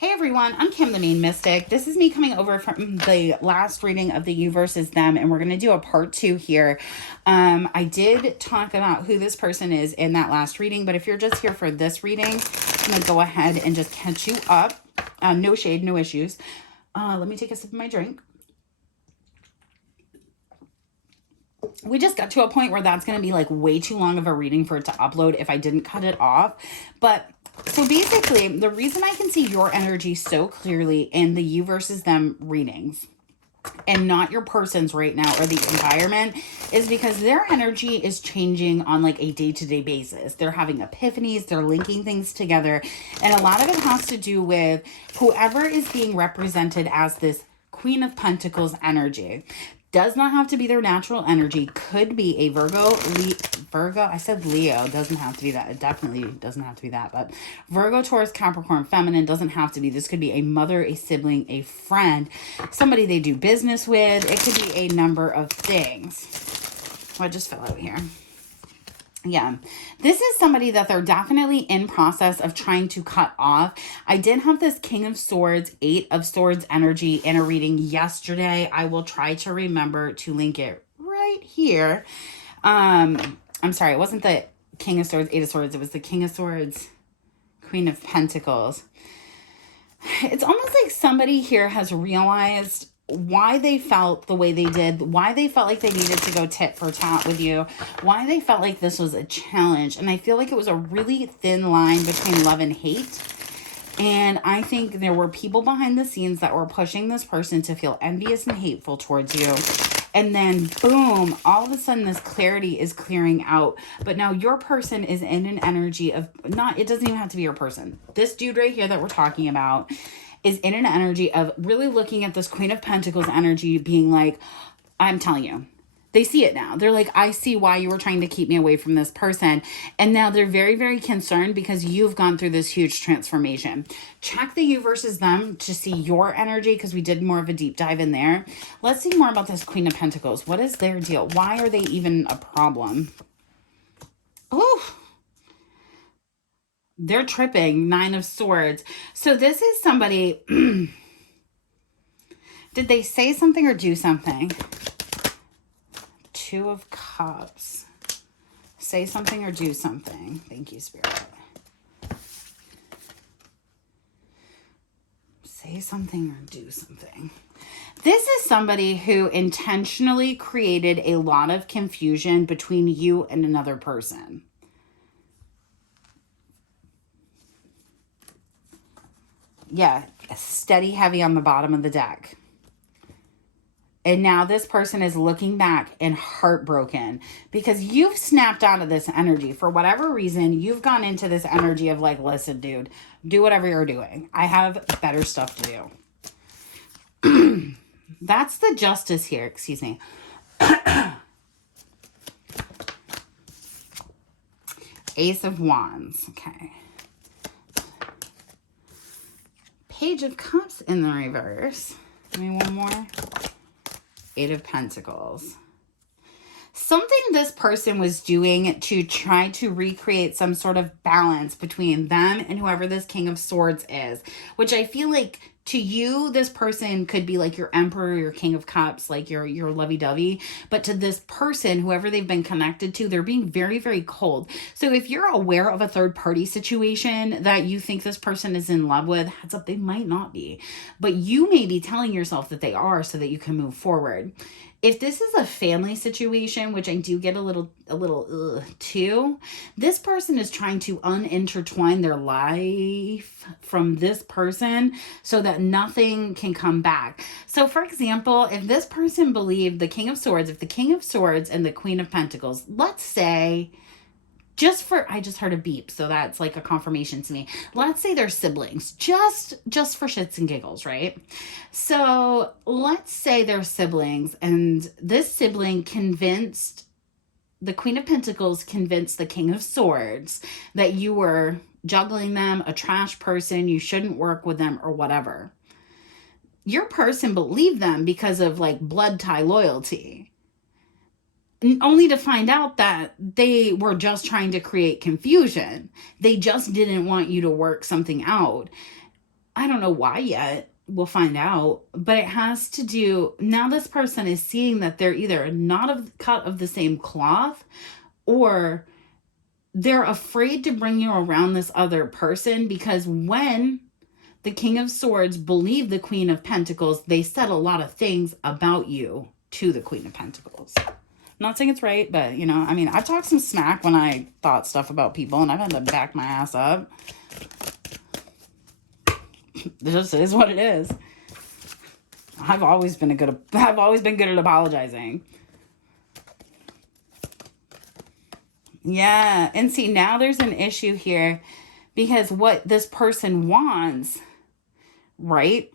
Hey everyone, I'm Kim, the Maine Mystic. This is me coming over from the last reading of the You versus Them, and we're going to do a part 2 here. I did talk about who this person is in that last reading, but if you're just here for this reading, I'm going to go ahead and just catch you up. No shade, no issues. Let me take a sip of my drink. We just got to a point where that's going to be like way too long of a reading for it to upload if I didn't cut it off. But so basically, the reason I can see your energy so clearly in the You versus Them readings and not your person's right now or the environment is because their energy is changing on like a day-to-day basis. They're having epiphanies, they're linking things together, and a lot of it has to do with whoever is being represented as this Queen of Pentacles energy. Does not have to be their natural energy. Could be a Virgo. I said Leo. Doesn't have to be that. It definitely doesn't have to be that. But Virgo, Taurus, Capricorn, feminine doesn't have to be. This could be a mother, a sibling, a friend, somebody they do business with. It could be a number of things. Oh, I just fell out here. Yeah, this is somebody that they're definitely in process of trying to cut off. I did have this King of Swords, 8 of Swords energy in a reading yesterday. I will try to remember to link it right here. I'm sorry, it wasn't the King of Swords, 8 of Swords. It was the King of Swords, Queen of Pentacles. It's almost like somebody here has realized why they felt the way they did, why they felt like they needed to go tit for tat with you, why they felt like this was a challenge. And I feel like it was a really thin line between love and hate. And I think there were people behind the scenes that were pushing this person to feel envious and hateful towards you. And then boom, all of a sudden this clarity is clearing out. But now your person is in an energy of it doesn't even have to be your person. This dude right here that we're talking about is in an energy of really looking at this Queen of Pentacles energy being like, I'm telling you, they see it now. They're like, I see why you were trying to keep me away from this person. And now they're very, very concerned because you've gone through this huge transformation. Check the You versus Them to see your energy because we did more of a deep dive in there. Let's see more about this Queen of Pentacles. What is their deal? Why are they even a problem? Oh, they're tripping. 9 of Swords. So this is somebody. Did they say something or do something? 2 of Cups. Say something or do something. Thank you, Spirit. Say something or do something. This is somebody who intentionally created a lot of confusion between you and another person. Yeah, steady heavy on the bottom of the deck. And now this person is looking back and heartbroken because you've snapped out of this energy. For whatever reason, you've gone into this energy of like, listen, dude, do whatever you're doing. I have better stuff to do. That's the Justice here. Excuse me. Ace of Wands. Okay. Page of Cups in the reverse. Give me one more. 8 of Pentacles. Something this person was doing to try to recreate some sort of balance between them and whoever this King of Swords is, which I feel like to you, this person could be like your Emperor, your King of Cups, like your lovey-dovey. But to this person, whoever they've been connected to, they're being very, very cold. So if you're aware of a third-party situation that you think this person is in love with, heads up, they might not be. But you may be telling yourself that they are so that you can move forward. If this is a family situation, which I do get a little too, this person is trying to unintertwine their life from this person so that nothing can come back. So for example, if this person believed the King of Swords, if the King of Swords and the Queen of Pentacles, let's say, I just heard a beep, so that's like a confirmation to me. Let's say they're siblings, just for shits and giggles, right? So let's say they're siblings, and this sibling convinced the Queen of Pentacles, convinced the King of Swords that you were juggling them, a trash person, you shouldn't work with them, or whatever. Your person believed them because of like blood tie loyalty. Only to find out that they were just trying to create confusion. They just didn't want you to work something out. I don't know why yet. We'll find out. But it has to do, now this person is seeing that they're either not cut of the same cloth, or they're afraid to bring you around this other person, because when the King of Swords believed the Queen of Pentacles, they said a lot of things about you to the Queen of Pentacles. I'm not saying it's right, but, you know, I mean, I've talked some smack when I thought stuff about people, and I've had to back my ass up. It just is what it is. I've always been good at apologizing. Yeah, and see, now there's an issue here, because what this person wants, right?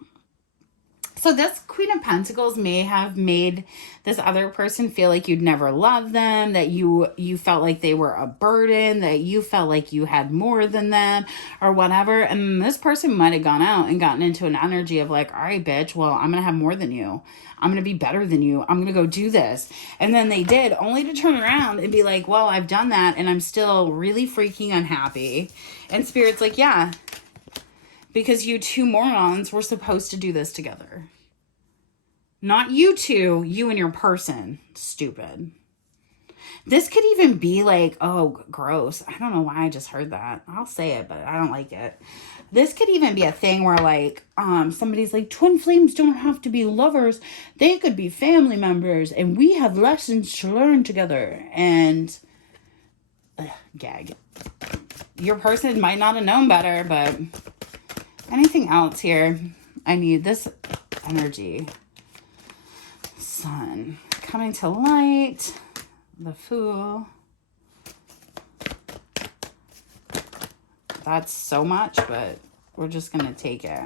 So this Queen of Pentacles may have made this other person feel like you'd never love them, that you felt like they were a burden, that you felt like you had more than them or whatever. And this person might have gone out and gotten into an energy of like, all right, bitch, well, I'm going to have more than you. I'm going to be better than you. I'm going to go do this. And then they did, only to turn around and be like, well, I've done that and I'm still really freaking unhappy. And Spirit's like, yeah, because you two morons were supposed to do this together. Not you two, you and your person. Stupid. This could even be like, oh, gross. I don't know why I just heard that. I'll say it, but I don't like it. This could even be a thing where like somebody's like, twin flames don't have to be lovers. They could be family members, and we have lessons to learn together. And gag. Your person might not have known better, but anything else here? I need this energy. Sun coming to light, the Fool. That's so much, but we're just gonna take it.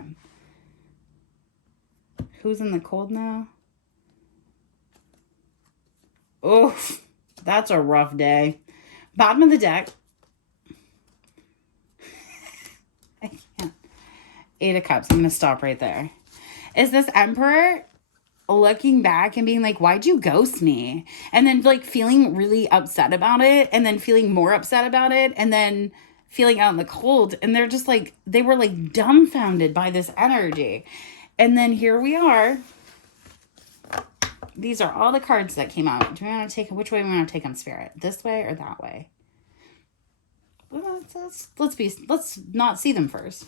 Who's in the cold now? Oof, that's a rough day. Bottom of the deck. I can't. 8 of Cups. I'm gonna stop right there. Is this Emperor looking back and being like, why'd you ghost me? And then like feeling really upset about it, and then feeling more upset about it, and then feeling out in the cold. And they're just like, they were like dumbfounded by this energy. And then here we are. These are all the cards that came out. Do we want to take, which way we want to take them, Spirit? This way or that way? Well, let's not see them first.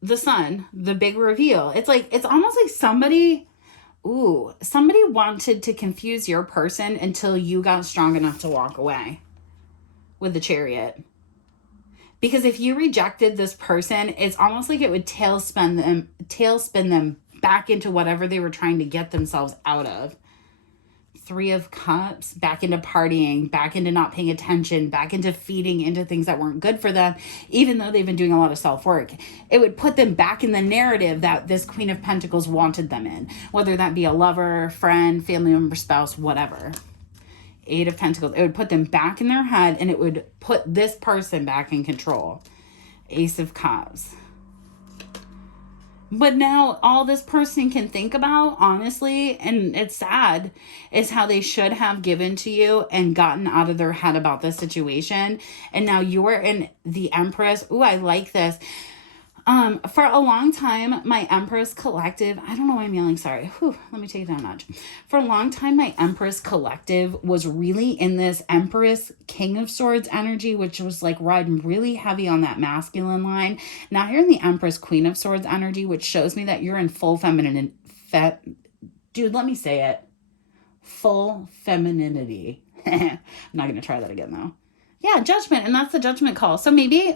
The Sun, the big reveal. It's like, it's almost like somebody wanted to confuse your person until you got strong enough to walk away with the Chariot. Because if you rejected this person, it's almost like it would tailspin them back into whatever they were trying to get themselves out of. 3 of Cups, back into partying, back into not paying attention, back into feeding into things that weren't good for them, even though they've been doing a lot of self-work. It would put them back in the narrative that this Queen of Pentacles wanted them in, whether that be a lover, friend, family member, spouse, whatever. 8 of Pentacles. It would put them back in their head, and it would put this person back in control. Ace of Cups. But now all this person can think about, honestly, and it's sad, is how they should have given to you and gotten out of their head about this situation. And now you're in the Empress. Ooh, I like this. For a long time, my Empress collective, I don't know why I'm yelling, sorry. Whew, let me take it down a notch. For a long time, my Empress collective was really in this Empress King of Swords energy, which was like riding really heavy on that masculine line. Now you're in the Empress Queen of Swords energy, which shows me that you're in full feminine, dude, let me say it. Full femininity. I'm not going to try that again though. Yeah, judgment, and that's the judgment call. So maybe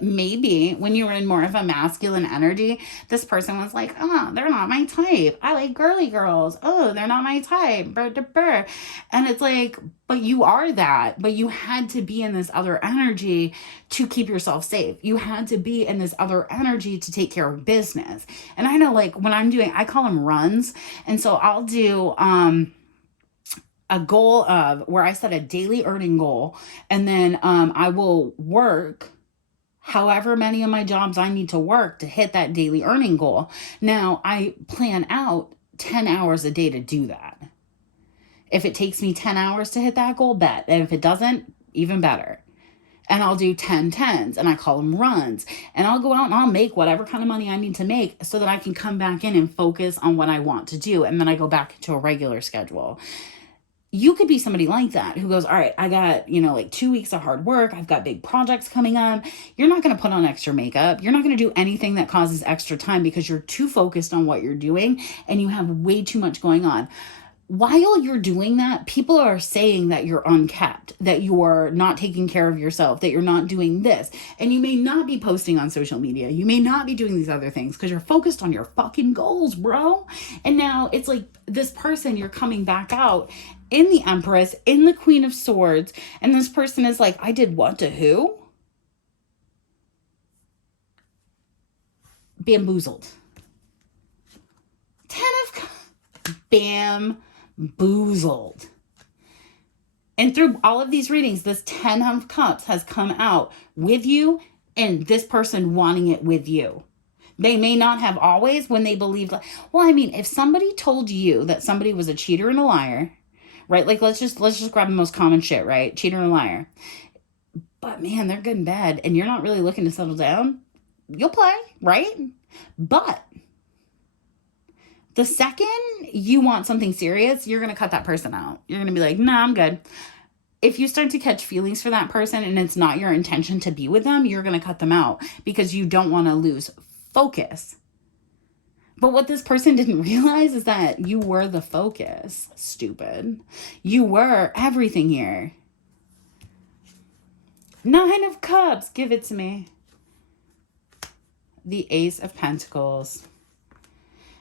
when you were in more of a masculine energy, this person was like, oh, they're not my type. I like girly girls. Oh, they're not my type. Brr, brr, brr. And it's like, but you are that. But you had to be in this other energy to keep yourself safe. You had to be in this other energy to take care of business. And I know, like, when I'm doing, I call them runs. And so I'll do, a goal of where I set a daily earning goal, and then I will work however many of my jobs I need to work to hit that daily earning goal. Now I plan out 10 hours a day to do that. If it takes me 10 hours to hit that goal, bet. And if it doesn't, even better. and I'll do 10 tens, and I call them runs, and I'll go out and I'll make whatever kind of money I need to make so that I can come back in and focus on what I want to do. And then I go back into a regular schedule. You could be somebody like that who goes, all right, I got, like 2 weeks of hard work. I've got big projects coming up. You're not going to put on extra makeup. You're not going to do anything that causes extra time because you're too focused on what you're doing and you have way too much going on. While you're doing that, people are saying that you're unkept, that you're not taking care of yourself, that you're not doing this. And you may not be posting on social media. You may not be doing these other things because you're focused on your fucking goals, bro. And now it's like this person, you're coming back out in the Empress, in the Queen of Swords. And this person is like, I did what to who? Bamboozled. 10 of bamboozled. And through all of these readings, this 10 of Cups has come out with you and this person wanting it with you. They may not have always when they believed, if somebody told you that somebody was a cheater and a liar, right? Like, let's just grab the most common shit, right? Cheater and liar. But man, they're good in bed and you're not really looking to settle down. You'll play, right? But the second you want something serious, you're going to cut that person out. You're going to be like, nah, I'm good. If you start to catch feelings for that person and it's not your intention to be with them, you're going to cut them out because you don't want to lose focus. But what this person didn't realize is that you were the focus. Stupid. You were everything here. 9 of Cups. Give it to me. The Ace of Pentacles.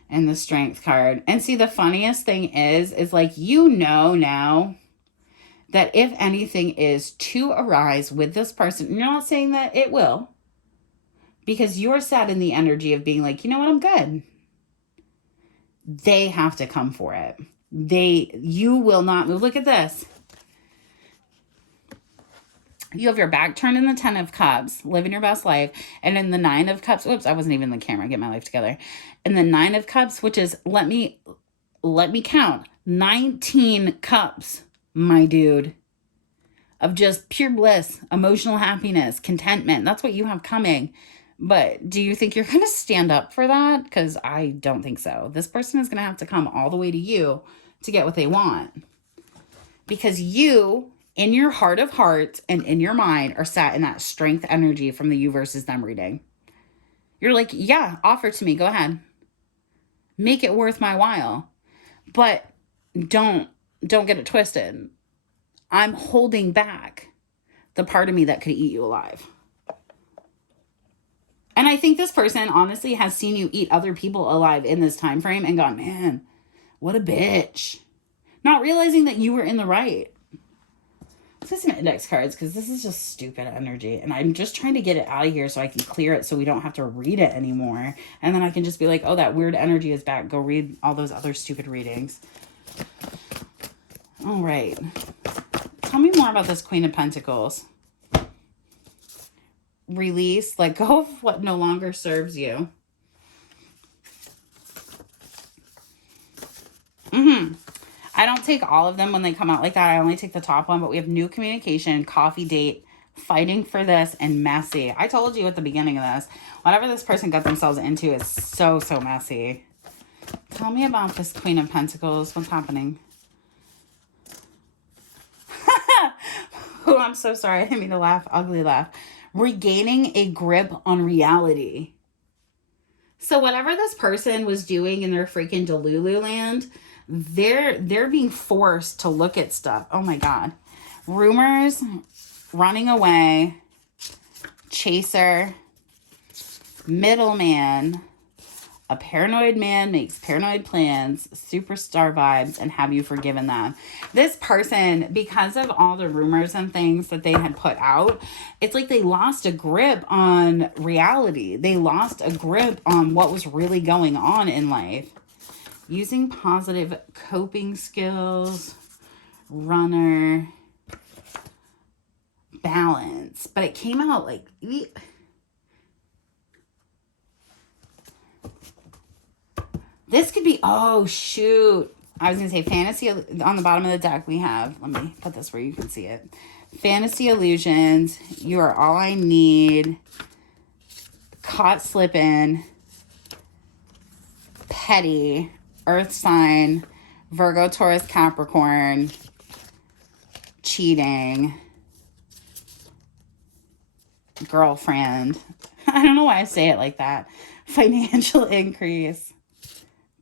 And the Strength card. And see, the funniest thing is like, now that if anything is to arise with this person, and you're not saying that it will, because you're set in the energy of being like, you know what, I'm good. They have to come for it. You will not move. Look at this. You have your back turned in the 10 of Cups, living your best life. And in the 9 of Cups, whoops, I wasn't even in the camera, get my life together. And the 9 of Cups, which is, let me count, 19 cups, my dude, of just pure bliss, emotional happiness, contentment. That's what you have coming. But do you think you're going to stand up for that? Because I don't think so. This person is going to have to come all the way to you to get what they want. Because you, in your heart of hearts and in your mind, are sat in that strength energy from the you versus them reading. You're like, yeah, offer to me. Go ahead. Make it worth my while. But don't get it twisted. I'm holding back the part of me that could eat you alive. And I think this person honestly has seen you eat other people alive in this time frame and gone, man, what a bitch. Not realizing that you were in the right. Let's get some index cards because this is just stupid energy. And I'm just trying to get it out of here so I can clear it so we don't have to read it anymore. And then I can just be like, oh, that weird energy is back. Go read all those other stupid readings. All right. Tell me more about this Queen of Pentacles. Release, let go of what no longer serves you. I don't take all of them when they come out like that. I only take the top one, but we have new communication, coffee date, fighting for this, and messy. I told you at the beginning of this, whatever this person got themselves into is so messy. Tell me about this Queen of Pentacles. What's happening? Oh, I'm so sorry. I didn't mean to laugh. Ugly laugh. Regaining a grip on reality. So whatever this person was doing in their freaking Delulu land, they're being forced to look at stuff. Oh my God. Rumors, running away, chaser, middleman, a paranoid man makes paranoid plans, superstar vibes, and have you forgiven them? This person, because of all the rumors and things that they had put out, it's like they lost a grip on reality. They lost a grip on what was really going on in life. Using positive coping skills, runner, balance. But it came out like... This could be, oh, shoot. I was going to say fantasy on the bottom of the deck we have. Let me put this where you can see it. fantasy illusions, you are all I need, caught slipping, petty, earth sign, Virgo, Taurus, Capricorn, cheating, girlfriend. I don't know why I say it like that. Financial increase,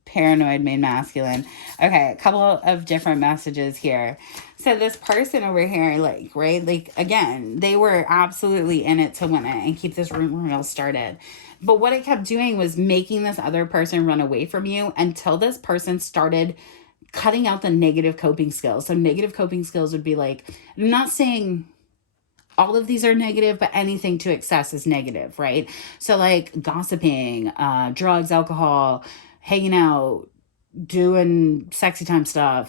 paranoid, Maine masculine. Okay, a couple of different messages here. So this person over here, like, right, like, again, they were absolutely in it to win it and keep this rumor mill started. But what it kept doing was making this other person run away from you until this person started cutting out the negative coping skills. So negative coping skills would be like, I'm not saying all of these are negative, but anything to excess is negative, right? So like gossiping, drugs, alcohol, hanging out, doing sexy time stuff,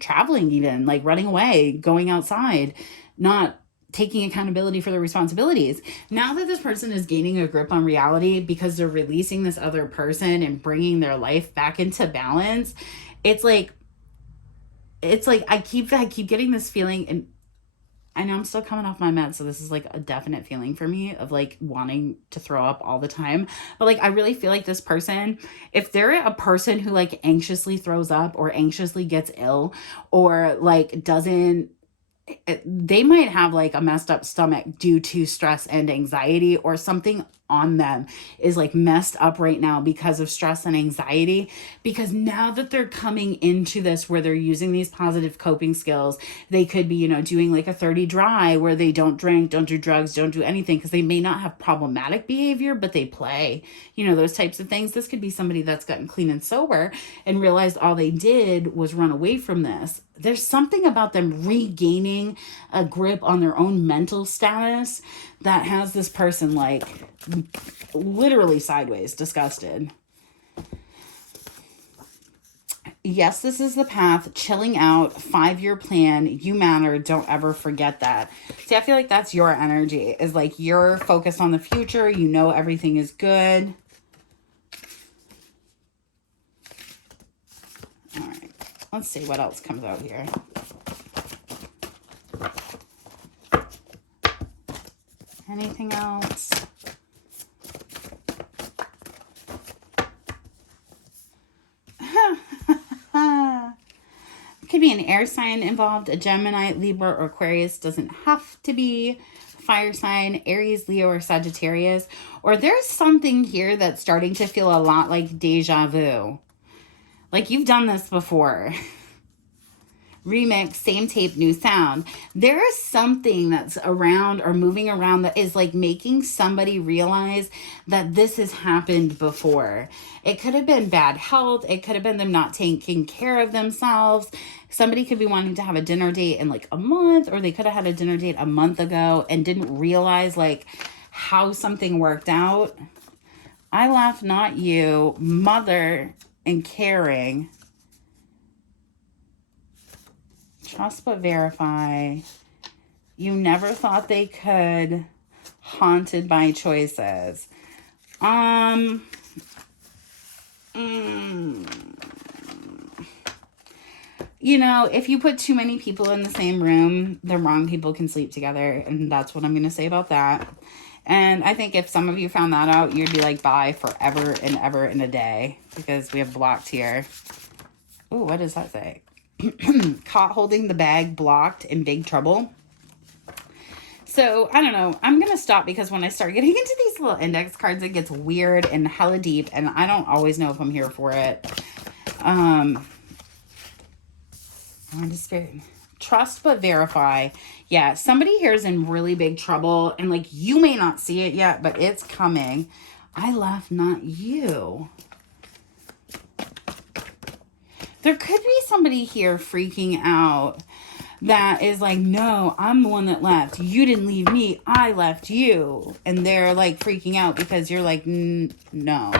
traveling, even like running away, going outside, not taking accountability for their responsibilities. Now that this person is gaining a grip on reality because they're releasing this other person and bringing their life back into balance, it's like I keep getting this feeling, and I know I'm still coming off my meds, so this is like a definite feeling for me of like wanting to throw up all the time. But like, I really feel like this person, if they're a person who like anxiously throws up or anxiously gets ill or like doesn't, they might have like a messed up stomach due to stress and anxiety, or something on them is like messed up right now because of stress and anxiety. Because now that they're coming into this where they're using these positive coping skills, they could be, you know, doing like a 30 dry where they don't drink, don't do drugs, don't do anything, because they may not have problematic behavior, but they play, you know, those types of things. This could be somebody that's gotten clean and sober and realized all they did was run away from this. There's something about them regaining a grip on their own mental status that has this person like literally sideways, disgusted. Yes, this is the path. Chilling out, 5-year plan. You matter. Don't ever forget that. See, I feel like that's your energy, is like you're focused on the future. You know everything is good. All right. Let's see what else comes out here. Anything else? Could be an air sign involved, a Gemini, Libra, or Aquarius. Doesn't have to be fire sign, Aries, Leo, or Sagittarius. Or there's something here that's starting to feel a lot like deja vu. Like you've done this before. Remix, same tape, new sound. There is something that's around or moving around that is like making somebody realize that this has happened before. It could have been bad health. It could have been them not taking care of themselves. Somebody could be wanting to have a dinner date in like a month, or they could have had a dinner date a month ago and didn't realize like how something worked out. I laugh, not you. Mother and caring. Trust but verify. You never thought they could. Haunted by choices. You know, if you put too many people in the same room, the wrong people can sleep together. And that's what I'm going to say about that. And I think if some of you found that out, you'd be like, bye forever and ever and a day. Because we have blocked here. Oh, what does that say? Caught holding the bag, blocked, in big trouble. So, I don't know. I'm going to stop because when I start getting into these little index cards, it gets weird and hella deep. And I don't always know if I'm here for it. Trust but verify. Yeah, somebody here is in really big trouble. And like, you may not see it yet, but it's coming. I laugh, not you. There could be somebody here freaking out that is like, no, I'm the one that left. You didn't leave me. I left you. And they're like freaking out because you're like, no,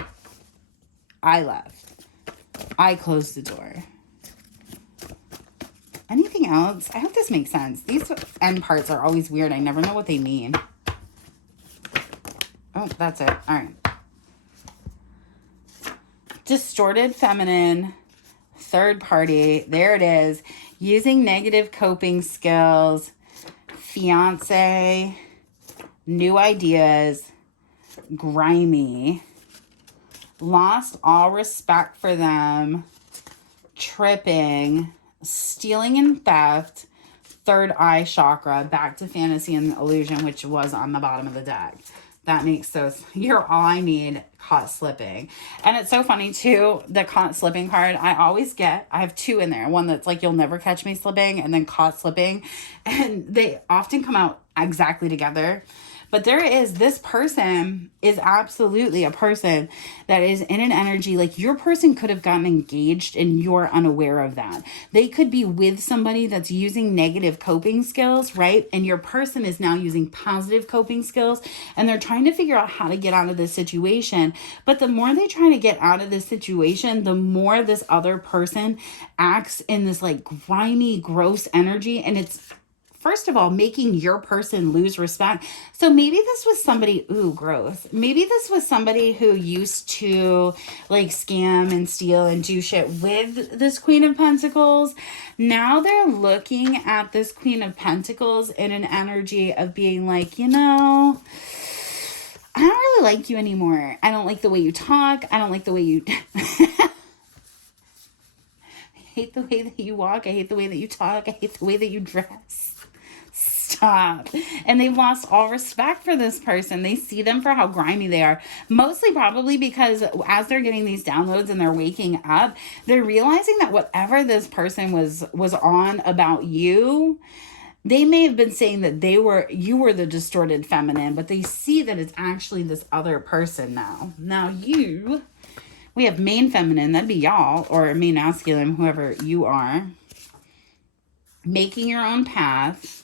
I left. I closed the door. Anything else? I hope this makes sense. These end parts are always weird. I never know what they mean. Oh, that's it. All right. Distorted feminine. Third party, there it is. Using negative coping skills. fiance, new ideas, grimy, lost all respect for them, tripping, stealing and theft, third eye chakra, back to fantasy and illusion, which was on the bottom of the deck. That makes those, you're all I need, caught slipping. And it's so funny too, the caught slipping card, I have two in there. One that's like, you'll never catch me slipping, and then caught slipping. And they often come out exactly together. But this person is absolutely a person that is in an energy, like your person could have gotten engaged and you're unaware of that. They could be with somebody that's using negative coping skills, right? And your person is now using positive coping skills, and they're trying to figure out how to get out of this situation. But the more they try to get out of this situation, the more this other person acts in this like grimy, gross energy. And it's, first of all, making your person lose respect. So maybe this was somebody, ooh, gross. Maybe this was somebody who used to like scam and steal and do shit with this Queen of Pentacles. Now they're looking at this Queen of Pentacles in an energy of being like, I don't really like you anymore. I don't like the way you talk. I don't like the way you... I hate the way that you walk. I hate the way that you talk. I hate the way that you dress. Stop. And they've lost all respect for this person. They see them for how grimy they are. Mostly probably because as they're getting these downloads and they're waking up, they're realizing that whatever this person was on about you, they may have been saying that you were the distorted feminine, but they see that it's actually this other person now. Now we have main feminine, that'd be y'all, or main masculine, whoever you are, making your own path.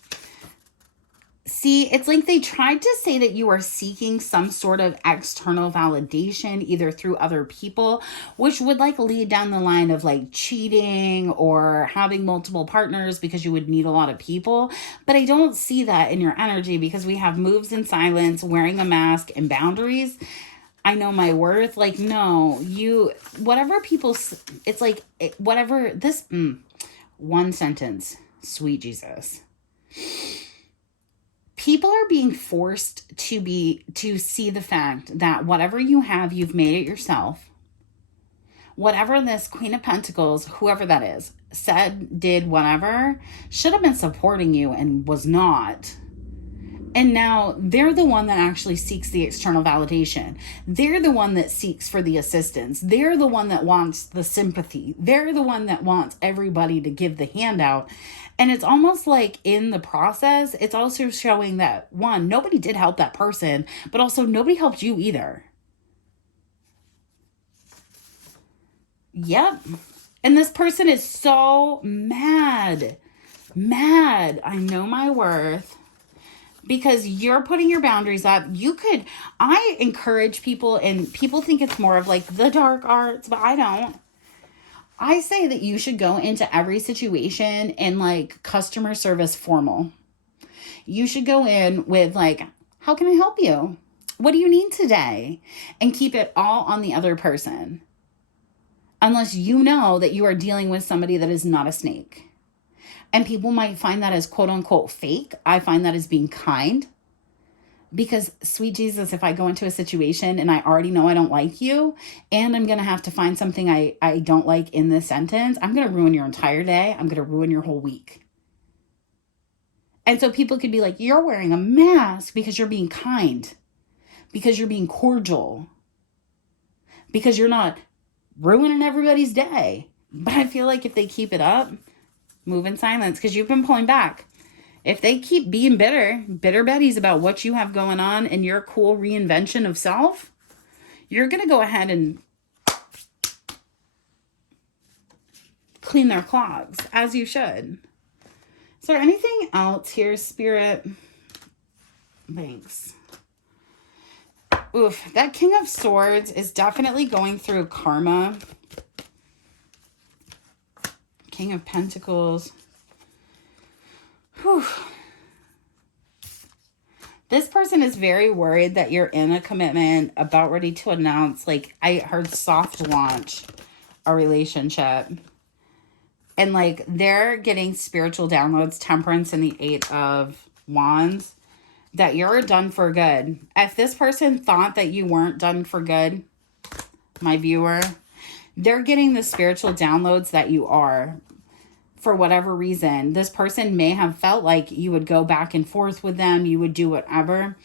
See, it's like they tried to say that you are seeking some sort of external validation, either through other people, which would like lead down the line of like cheating or having multiple partners because you would need a lot of people. But I don't see that in your energy because we have moves in silence, wearing a mask, and boundaries. I know my worth. Like, no, whatever people, it's like, whatever this, one sentence, sweet Jesus. People are being forced to see the fact that whatever you have, you've made it yourself. Whatever this Queen of Pentacles, whoever that is, said, did, whatever, should have been supporting you and was not. And now they're the one that actually seeks the external validation. They're the one that seeks for the assistance. They're the one that wants the sympathy. They're the one that wants everybody to give the handout. And it's almost like in the process, it's also showing that, one, nobody did help that person, but also nobody helped you either. Yep. And this person is so mad. I know my worth. Because you're putting your boundaries up. I encourage people, and people think it's more of like the dark arts, but I don't. I say that you should go into every situation in like customer service formal. You should go in with like, how can I help you? What do you need today? And keep it all on the other person. Unless you know that you are dealing with somebody that is not a snake. And people might find that as quote unquote fake. I find that as being kind. Because sweet Jesus, if I go into a situation and I already know I don't like you, and I'm going to have to find something I don't like in this sentence, I'm going to ruin your entire day. I'm going to ruin your whole week. And so people could be like, you're wearing a mask because you're being kind, because you're being cordial, because you're not ruining everybody's day. But I feel like if they keep it up, move in silence, because you've been pulling back. If they keep being bitter Betties about what you have going on and your cool reinvention of self, you're going to go ahead and clean their clogs, as you should. Is there anything else here, Spirit? Thanks. Oof, that King of Swords is definitely going through karma. King of Pentacles. Whew. This person is very worried that you're in a commitment, about ready to announce, like I heard soft launch a relationship. And like they're getting spiritual downloads, Temperance and the 8 of Wands, that you're done for good. If this person thought that you weren't done for good, my viewer, they're getting the spiritual downloads that you are. For whatever reason, this person may have felt like you would go back and forth with them, you would do whatever.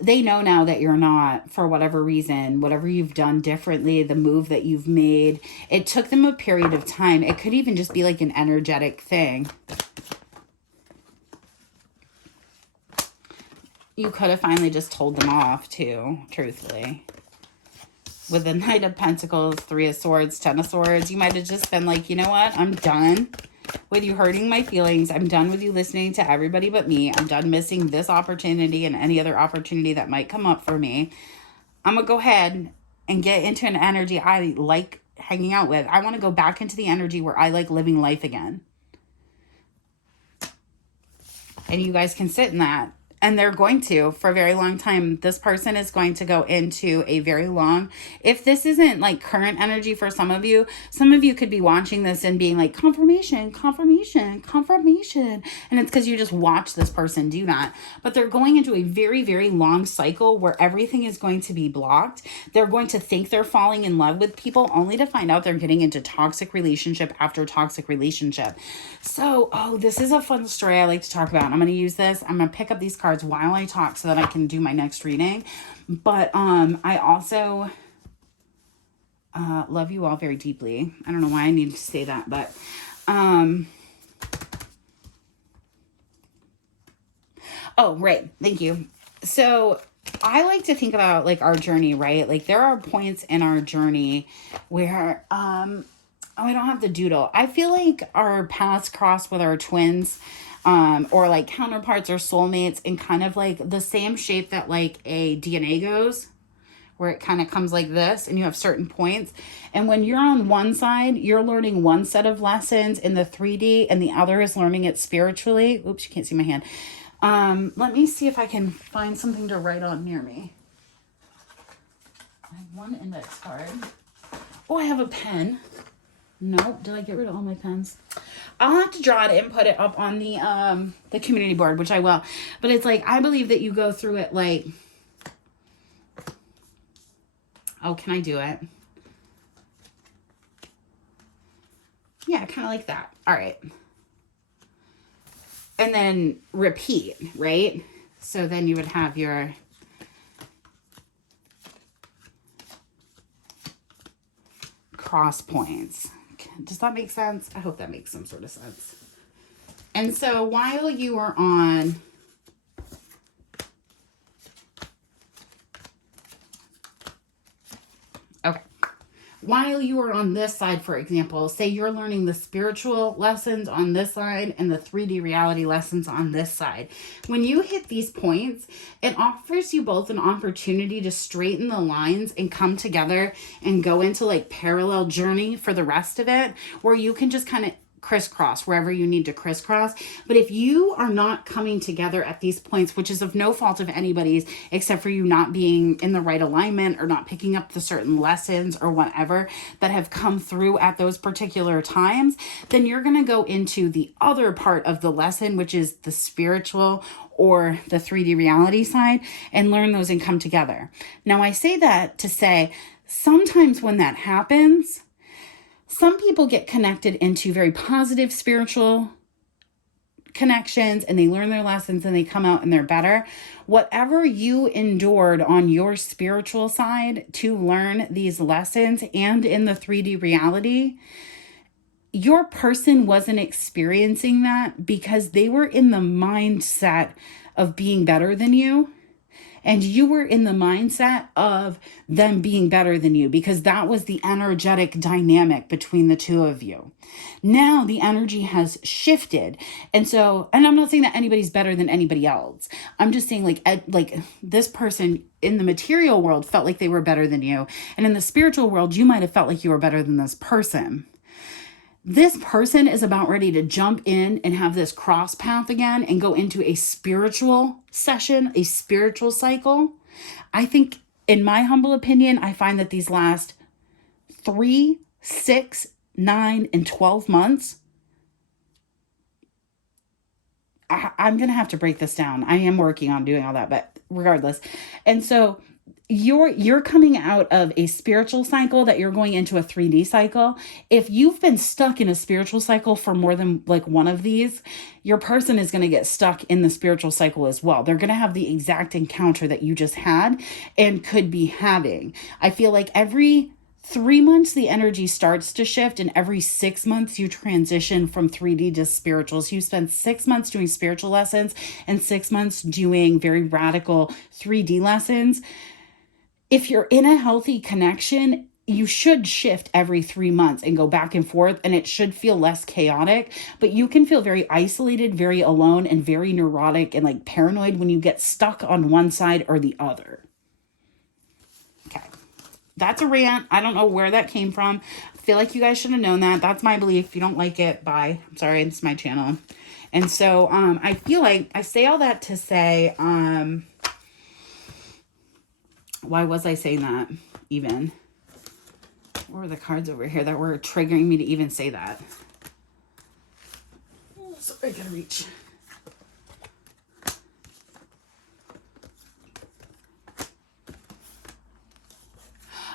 They know now that you're not, for whatever reason, whatever you've done differently, the move that you've made. It took them a period of time. It could even just be like an energetic thing. You could have finally just told them off too, truthfully. With the Knight of Pentacles, Three of Swords, Ten of Swords, you might have just been like, you know what? I'm done with you hurting my feelings. I'm done with you listening to everybody but me. I'm done missing this opportunity and any other opportunity that might come up for me. I'm going to go ahead and get into an energy I like hanging out with. I want to go back into the energy where I like living life again. And you guys can sit in that. And they're going to for a very long time. This person is going to go into a very long, if this isn't like current energy for some of you could be watching this and being like, confirmation, confirmation, confirmation. And it's because you just watch this person do that. But they're going into a very, very long cycle where everything is going to be blocked. They're going to think they're falling in love with people only to find out they're getting into toxic relationship after toxic relationship. So, this is a fun story I like to talk about. I'm going to use this. I'm going to pick up these cards while I talk so that I can do my next reading. But I also love you all very deeply. I don't know why I need to say that, but oh, right. Thank you. So I like to think about like our journey, right? Like there are points in our journey where I don't have the doodle. I feel like our paths cross with our twins, or like counterparts or soulmates in kind of like the same shape that like a DNA goes, where it kind of comes like this and you have certain points. And when you're on one side, you're learning one set of lessons in the 3D and the other is learning it spiritually. Oops, you can't see my hand. Let me see if I can find something to write on near me. I have one index card. Oh, I have a pen. Nope. Did I get rid of all my pens? I'll have to draw it and put it up on the community board, which I will. But it's like, I believe that you go through it like, oh, can I do it? Yeah, kind of like that. All right. And then repeat, right? So then you would have your cross points. Does that make sense? I hope that makes some sort of sense. And so while you are on while you are on this side, for example, say you're learning the spiritual lessons on this side and the 3D reality lessons on this side. When you hit these points, it offers you both an opportunity to straighten the lines and come together and go into like parallel journey for the rest of it, where you can just kind of crisscross wherever you need to crisscross. But if you are not coming together at these points, which is of no fault of anybody's except for you not being in the right alignment or not picking up the certain lessons or whatever that have come through at those particular times, then you're going to go into the other part of the lesson, which is the spiritual or the 3D reality side, and learn those and come together. Now, I say that to say sometimes when that happens, some people get connected into very positive spiritual connections and they learn their lessons and they come out and they're better. Whatever you endured on your spiritual side to learn these lessons and in the 3D reality, your person wasn't experiencing that because they were in the mindset of being better than you. And you were in the mindset of them being better than you because that was the energetic dynamic between the two of you. Now the energy has shifted. And I'm not saying that anybody's better than anybody else. I'm just saying like this person in the material world felt like they were better than you. And in the spiritual world, you might have felt like you were better than this person. This person is about ready to jump in and have this cross path again and go into a spiritual session, a spiritual cycle. I think, in my humble opinion, I find that these last 3, 6, 9, and 12 months I'm going to have to break this down. I am working on doing all that, but regardless. And so you're coming out of a spiritual cycle that you're going into a 3D cycle. If you've been stuck in a spiritual cycle for more than like one of these, your person is going to get stuck in the spiritual cycle as well. They're going to have the exact encounter that you just had and could be having. I feel like every 3 months the energy starts to shift, and every 6 months you transition from 3D to spiritual. So you spend 6 months doing spiritual lessons and 6 months doing very radical 3D lessons. If you're in a healthy connection, you should shift every 3 months and go back and forth, and it should feel less chaotic. But you can feel very isolated, very alone, and very neurotic and like paranoid when you get stuck on one side or the other. Okay. That's a rant. I don't know where that came from. I feel like you guys should have known that. That's my belief. If you don't like it, bye. I'm sorry, it's my channel. And so I feel like I say all that to say, why was I saying that even? What were the cards over here that were triggering me to even say that? Oh, sorry, I gotta reach.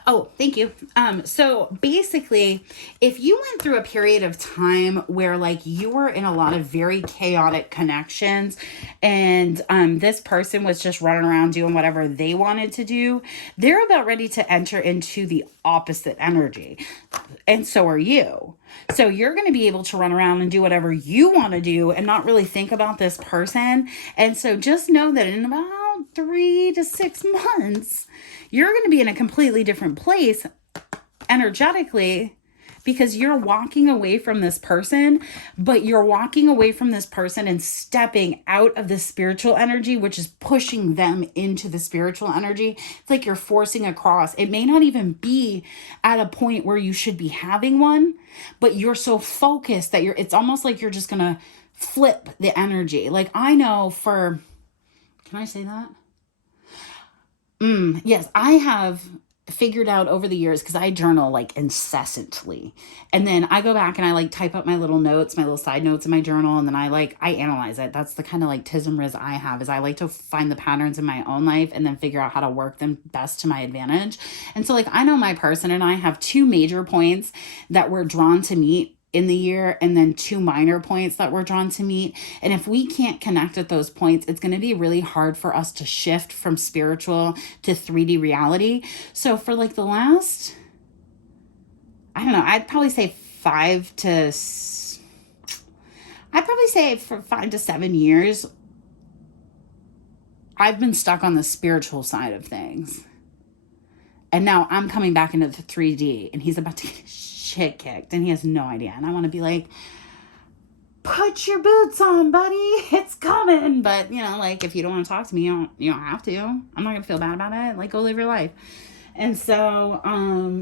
Oh, thank you. So basically, if you went through a period of time where like you were in a lot of very chaotic connections and this person was just running around doing whatever they wanted to do, they're about ready to enter into the opposite energy. And so are you. So you're going to be able to run around and do whatever you want to do and not really think about this person. And so just know that in about 3 to 6 months, you're going to be in a completely different place energetically because you're walking away from this person, but you're walking away from this person and stepping out of the spiritual energy, which is pushing them into the spiritual energy. It's like you're forcing a cross. It may not even be at a point where you should be having one, but you're so focused that it's almost like you're just going to flip the energy. Like I know can I say that? Yes, I have figured out over the years, because I journal like incessantly. And then I go back and I like type up my little notes, my little side notes in my journal. And then I analyze it. That's the kind of like tism I have, is I like to find the patterns in my own life and then figure out how to work them best to my advantage. And so like, I know my person and I have 2 major points that we're drawn to meet in the year, and then 2 minor points that we're drawn to meet. And if we can't connect at those points, it's going to be really hard for us to shift from spiritual to 3D reality. So for like the last, I don't know, I'd probably say 5 to 7 years, I've been stuck on the spiritual side of things. And now I'm coming back into the 3D, and he's about to get shit kicked, and he has no idea. And I want to be like, put your boots on, buddy, it's coming. But you know, like, if you don't want to talk to me, you don't have to. I'm not gonna feel bad about it. Like, go live your life. And so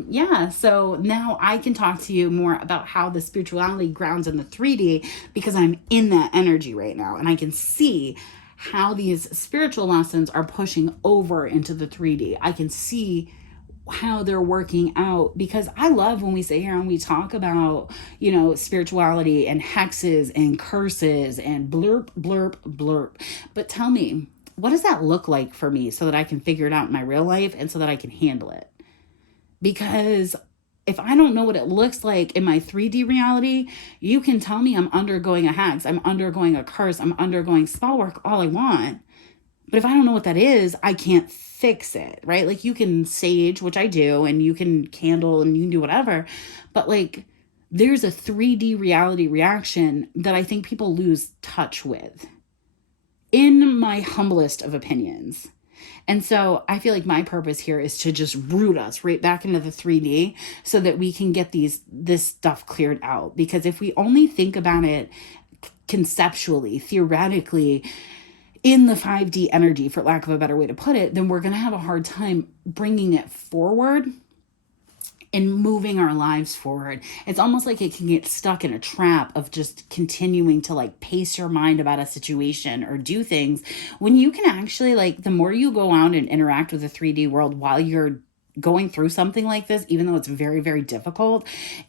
yeah, so now I can talk to you more about how the spirituality grounds in the 3D, because I'm in that energy right now, and I can see how these spiritual lessons are pushing over into the 3D. I can see how they're working out, because I love when we sit here and we talk about, you know, spirituality and hexes and curses and blurp, blurp, blurp. But tell me, what does that look like for me so that I can figure it out in my real life and so that I can handle it? Because if I don't know what it looks like in my 3D reality, you can tell me I'm undergoing a hex, I'm undergoing a curse, I'm undergoing spell work, all I want. But if I don't know what that is, I can't fix it, right? Like, you can sage, which I do, and you can candle and you can do whatever. But like, there's a 3D reality reaction that I think people lose touch with, in my humblest of opinions. And so I feel like my purpose here is to just root us right back into the 3D so that we can get this stuff cleared out. Because if we only think about it conceptually, theoretically, in the 5D energy, for lack of a better way to put it, then we're going to have a hard time bringing it forward and moving our lives forward. It's almost like it can get stuck in a trap of just continuing to like pace your mind about a situation or do things, when you can actually, like, the more you go out and interact with the 3D world while you're going through something like this, even though it's very, very difficult,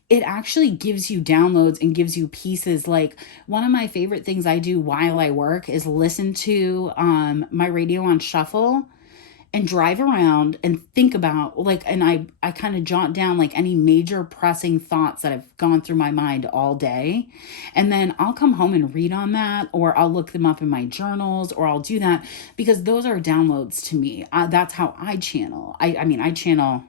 it actually gives you downloads and gives you pieces. Like, one of my favorite things I do while I work is listen to my radio on shuffle and drive around and think about, like, and I kind of jot down like any major pressing thoughts that have gone through my mind all day. And then I'll come home and read on that, or I'll look them up in my journals, or I'll do that because those are downloads to me. That's how I channel. I mean, I channel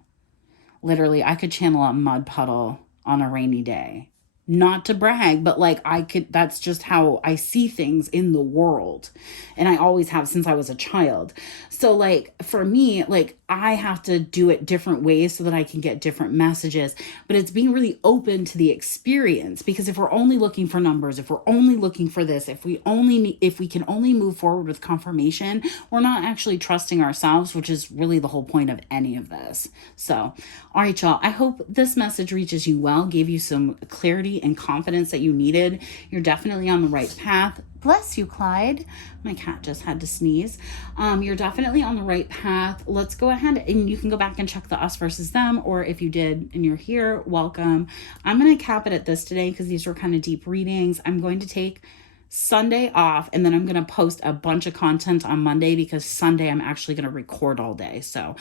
literally, I could channel a mud puddle on a rainy day. Not to brag, but like that's just how I see things in the world. And I always have since I was a child. So like for me, like I have to do it different ways so that I can get different messages. But it's being really open to the experience, because if we're only looking for numbers, if we're only looking for this, if we can only move forward with confirmation, we're not actually trusting ourselves, which is really the whole point of any of this. So, all right, y'all, I hope this message reaches you well, gave you some clarity and confidence that you needed. You're definitely on the right path. Bless you, Clyde. My cat just had to sneeze. You're definitely on the right path. Let's go ahead and you can go back and check the us versus them, or if you did and you're here, welcome. I'm going to cap it at this today because these were kind of deep readings. I'm going to take Sunday off, and then I'm going to post a bunch of content on Monday because Sunday I'm actually going to record all day. So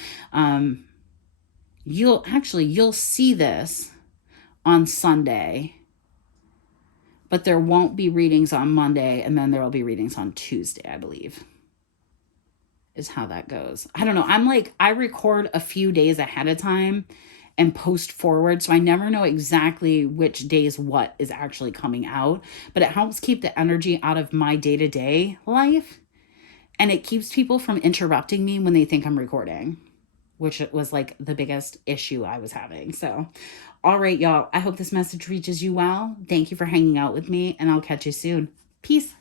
you'll see this on Sunday, but there won't be readings on Monday, and then there will be readings on Tuesday, I believe, is how that goes. I don't know. I record a few days ahead of time and post forward, so I never know exactly which days what is actually coming out, but it helps keep the energy out of my day-to-day life, and it keeps people from interrupting me when they think I'm recording, which was like the biggest issue I was having. So, all right, y'all, I hope this message reaches you well. Thank you for hanging out with me, and I'll catch you soon. Peace.